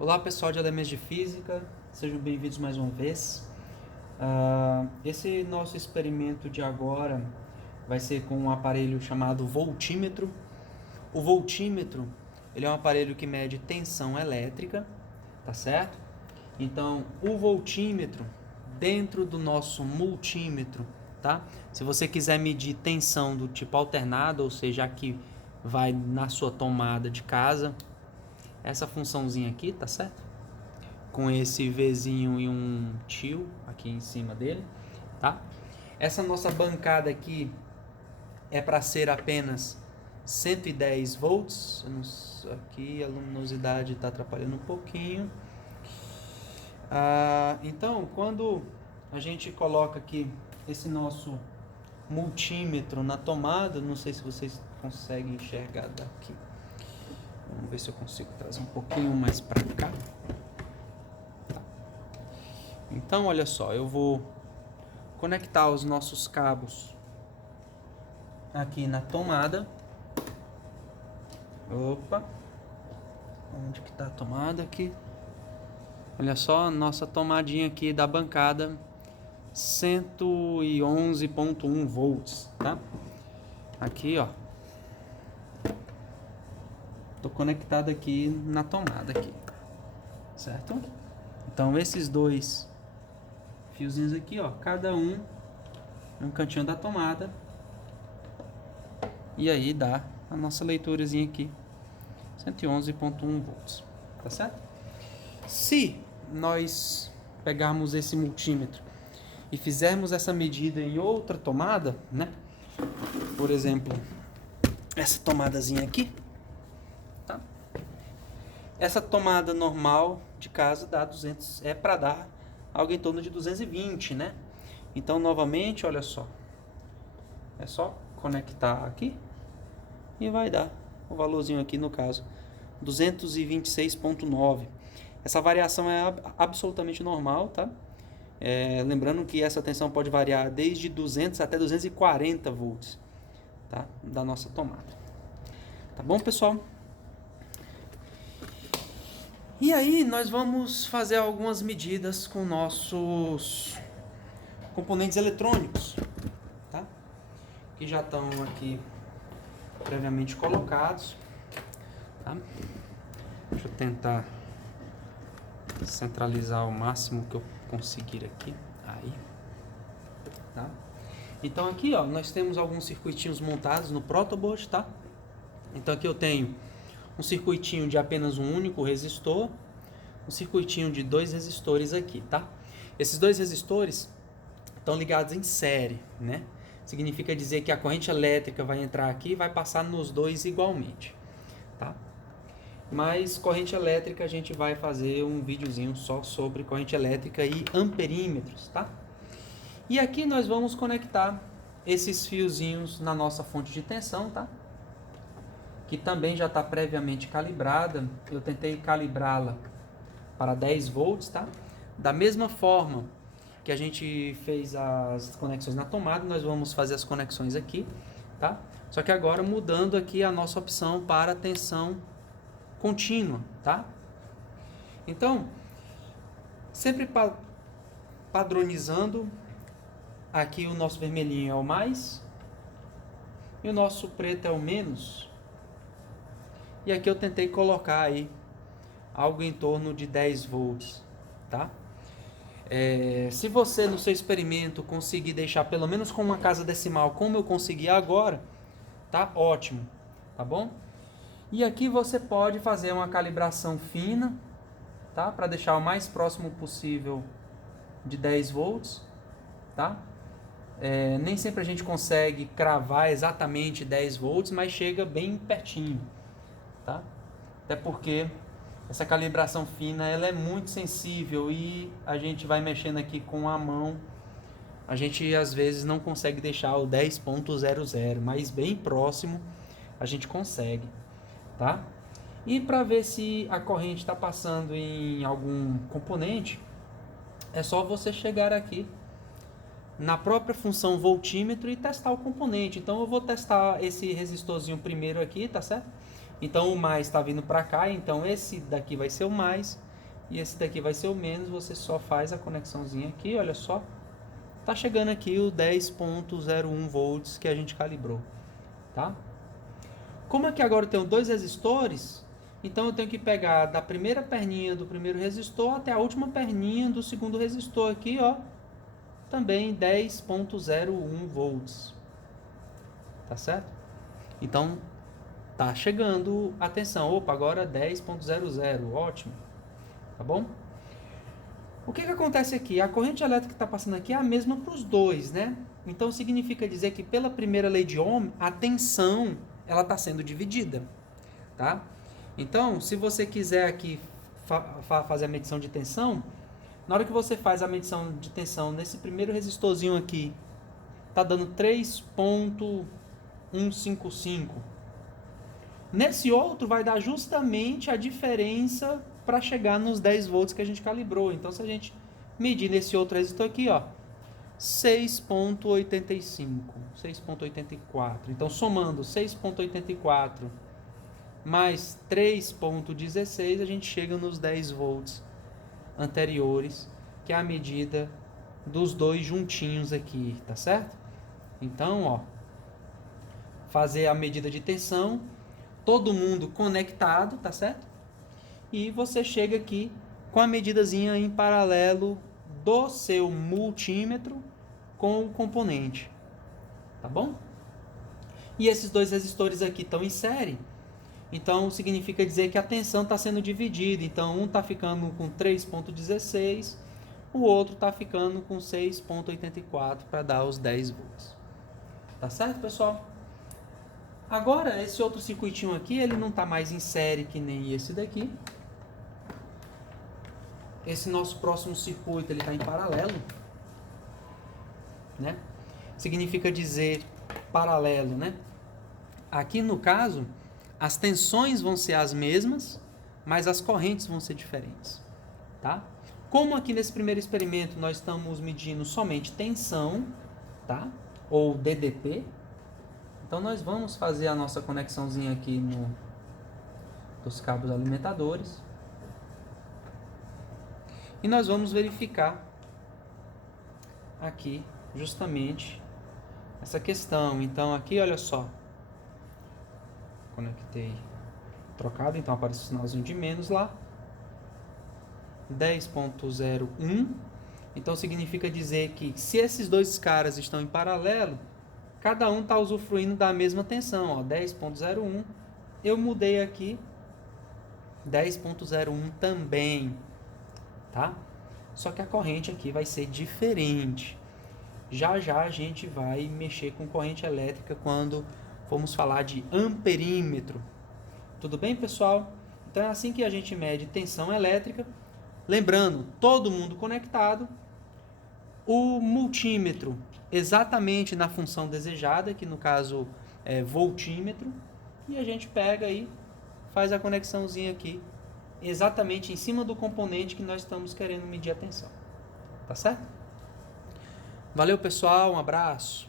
Olá pessoal de Elementos de Física, sejam bem-vindos mais uma vez. Esse nosso experimento de agora vai ser com um aparelho chamado voltímetro. O voltímetro ele é um aparelho que mede tensão elétrica, tá certo? Então o voltímetro dentro do nosso multímetro, tá? Se você quiser medir tensão do tipo alternada, ou seja, aqui vai na sua tomada de casa, essa funçãozinha aqui, tá certo? Com esse Vzinho e um tio aqui em cima dele, tá? Essa nossa bancada aqui é para ser apenas 110 volts. Aqui a luminosidade está atrapalhando um pouquinho. Então, quando a gente coloca aqui esse nosso multímetro na tomada, não sei se vocês conseguem enxergar daqui. Vamos ver se eu consigo trazer um pouquinho mais para cá. Tá. Então, olha só, eu vou conectar os nossos cabos aqui na tomada. Opa! Onde que tá a tomada aqui? Olha só a nossa tomadinha aqui da bancada, 111.1 volts, tá? Aqui, ó. Tô conectado aqui na tomada aqui, certo? Então esses dois fiozinhos aqui, ó, cada um no cantinho da tomada, e aí dá a nossa leiturazinha aqui, 111.1 volts, tá certo? Se nós pegarmos esse multímetro e fizermos essa medida em outra tomada, né? Por exemplo, essa tomadazinha aqui, tá? Essa tomada normal de casa dá 200, é para dar algo em torno de 220, né? Então, novamente, olha só. É só conectar aqui e vai dar o valorzinho aqui, no caso, 226.9. Essa variação é absolutamente normal, tá? Lembrando que essa tensão pode variar desde 200 até 240 volts, tá? Da nossa tomada. Tá bom, pessoal? E aí nós vamos fazer algumas medidas com nossos componentes eletrônicos, tá? Que já estão aqui previamente colocados, tá? Deixa eu tentar centralizar o máximo que eu conseguir aqui. Aí, tá? Então aqui, ó, nós temos alguns circuitinhos montados no protoboard, tá? Então aqui eu tenho um circuitinho de apenas um único resistor, um circuitinho de 2 resistores aqui, tá? Esses 2 resistores estão ligados em série, né? Significa dizer que a corrente elétrica vai entrar aqui e vai passar nos dois igualmente, tá? Mas corrente elétrica a gente vai fazer um videozinho só sobre corrente elétrica e amperímetros, tá? E aqui nós vamos conectar esses fiozinhos na nossa fonte de tensão, tá? Que também já está previamente calibrada. Eu tentei calibrá-la para 10 volts, tá? Da mesma forma que a gente fez as conexões na tomada, nós vamos fazer as conexões aqui, tá? Só que agora mudando aqui a nossa opção para tensão contínua, tá? Então, sempre padronizando, aqui o nosso vermelhinho é o mais e o nosso preto é o menos. E aqui eu tentei colocar aí algo em torno de 10 volts, tá? Se você no seu experimento conseguir deixar pelo menos com uma casa decimal como eu consegui agora, tá ótimo, tá bom? E aqui você pode fazer uma calibração fina, tá? Para deixar o mais próximo possível de 10 volts, tá? Nem sempre a gente consegue cravar exatamente 10 volts, mas chega bem pertinho, tá? Até porque essa calibração fina ela é muito sensível e a gente vai mexendo aqui com a mão, a gente às vezes não consegue deixar o 10.00, mas bem próximo a gente consegue, tá? E para ver se a corrente está passando em algum componente, é só você chegar aqui na própria função voltímetro e testar o componente. Então eu vou testar esse resistorzinho primeiro aqui, tá certo? Então o mais está vindo para cá, então esse daqui vai ser o mais e esse daqui vai ser o menos, você só faz a conexãozinha aqui, olha só. Tá chegando aqui o 10.01 volts que a gente calibrou, tá? Como aqui agora eu tenho dois resistores, então eu tenho que pegar da primeira perninha do primeiro resistor até a última perninha do segundo resistor aqui, ó, também 10.01 volts, tá certo? Então, tá chegando a tensão, opa, agora 10.00, ótimo, tá bom? O que acontece aqui? A corrente elétrica que está passando aqui é a mesma para os dois, né? Então significa dizer que pela primeira lei de Ohm, a tensão ela está sendo dividida, tá? Então, se você quiser aqui fazer a medição de tensão, na hora que você faz a medição de tensão nesse primeiro resistorzinho aqui, tá dando 3.155. Nesse outro vai dar justamente a diferença para chegar nos 10 volts que a gente calibrou. Então, se a gente medir nesse outro resistor aqui, ó, 6.85, 6.84. Então, somando 6.84 mais 3.16, a gente chega nos 10 volts anteriores, que é a medida dos dois juntinhos aqui, tá certo? Então, ó, fazer a medida de tensão, todo mundo conectado, tá certo? E você chega aqui com a medidazinha em paralelo do seu multímetro com o componente, tá bom? E esses dois resistores aqui estão em série, então significa dizer que a tensão está sendo dividida, então um está ficando com 3.16, o outro está ficando com 6.84 para dar os 10 volts. Tá certo, pessoal? Agora, esse outro circuitinho aqui, ele não está mais em série que nem esse daqui. Esse nosso próximo circuito, ele está em paralelo, né? Significa dizer paralelo, né? Aqui no caso, as tensões vão ser as mesmas, mas as correntes vão ser diferentes, tá? Como aqui nesse primeiro experimento nós estamos medindo somente tensão, tá? Ou DDP, então nós vamos fazer a nossa conexãozinha aqui dos cabos alimentadores. E nós vamos verificar aqui justamente essa questão. Então aqui, olha só, conectei trocado, então aparece o sinalzinho de menos lá, 10.01. Então significa dizer que se esses dois caras estão em paralelo, cada um está usufruindo da mesma tensão, ó, 10.01. Eu mudei aqui 10.01 também, tá? Só que a corrente aqui vai ser diferente. Já já a gente vai mexer com corrente elétrica quando formos falar de amperímetro. Tudo bem, pessoal? Então é assim que a gente mede tensão elétrica. Lembrando, todo mundo conectado. O multímetro exatamente na função desejada, que no caso é voltímetro. E a gente pega aí, faz a conexãozinha aqui, exatamente em cima do componente que nós estamos querendo medir a tensão. Tá certo? Valeu, pessoal, um abraço.